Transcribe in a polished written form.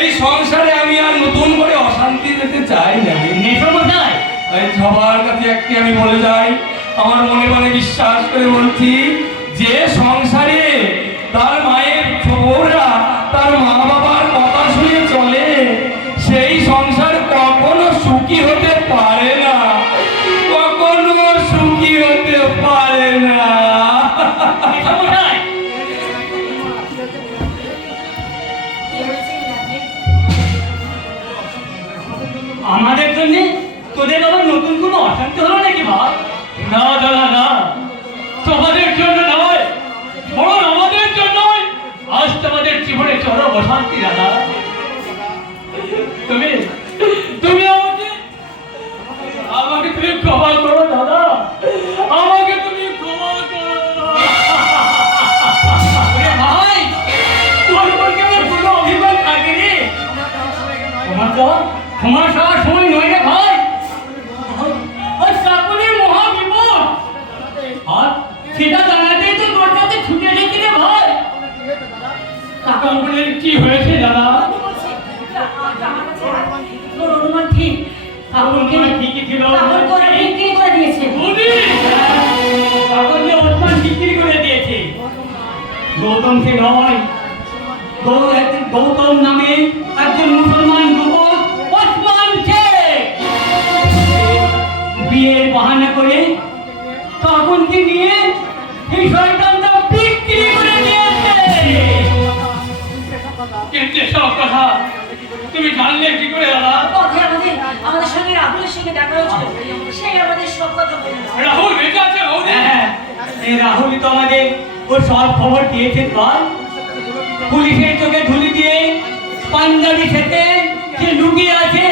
এই সংসারে আমি আর নতুন করে অশান্তি যেতে চাই না। নেশমশাই, তাই সবার কাছে একটি আমি বলে যাই, আমার মনে মনে বিশ্বাস করে বলছি, যে সংসারে তার মায়ের খবররা তার মা বাবার কথা শুনে চলে, সেই সংসার কখনো সুখী হতে পারে না, কখনো সুখী হতে পারে না। নেশমশাই, আমাদের জন্য তোদের আবার নতুন কোনো অশান্তি হলো নাকি ভাই? না দাদা না, তোমাদের জন্য নয়, বরং আমাদের জন্য আজ তোমাদের জীবনে চরম অশান্তি দাদা। তুমি তুমি আমাকে আমাকে তুমি ক্ষমা করো দাদা, আমাকে তুমি ক্ষমা করো। ওরে ভাই, তোর উপর কি আমার কোনো অভিমান থাকেনি? ক্ষমা চাওয়ার সময় নয় রে ভাই, ওই চাকরির মহা বিপদ, আর সেটা জানাতেই তো তোর কাছে ছুটে এসেছি রে ভাই। কাকার কি হয়েছে দাদা? তোর অনুমান ঠিক, কাকুকে ঠিকই ছিল, কাকুর করে বিক্রি করে দিয়েছে। কাকুকে ওসমান বিক্রি করে দিয়েছে। গৌতম সে নয়, গৌতম নামে একজন মুসলমান যুবক ওসমান শেখ বিয়ের বাহানা করে কাকুকে নিয়ে এই শয়তানটা বিক্রি করে দিয়েছে। কিন্তু সব কথা তুমি জানলে কি করে দাদা? পথে আমাদের সঙ্গে রাহুলের সঙ্গে দেখা হয়েছিল, সেই আমাদের সব কথা বলল। রাহুল বেঁচে আছে? হ্যাঁ, এই রাহুল তো আমাদের ওর সব খবর দিয়েছে। বল, পুলিশের চোখে ধুলি দিয়ে পাঞ্জাবি খেতে সে লুকিয়ে আছে।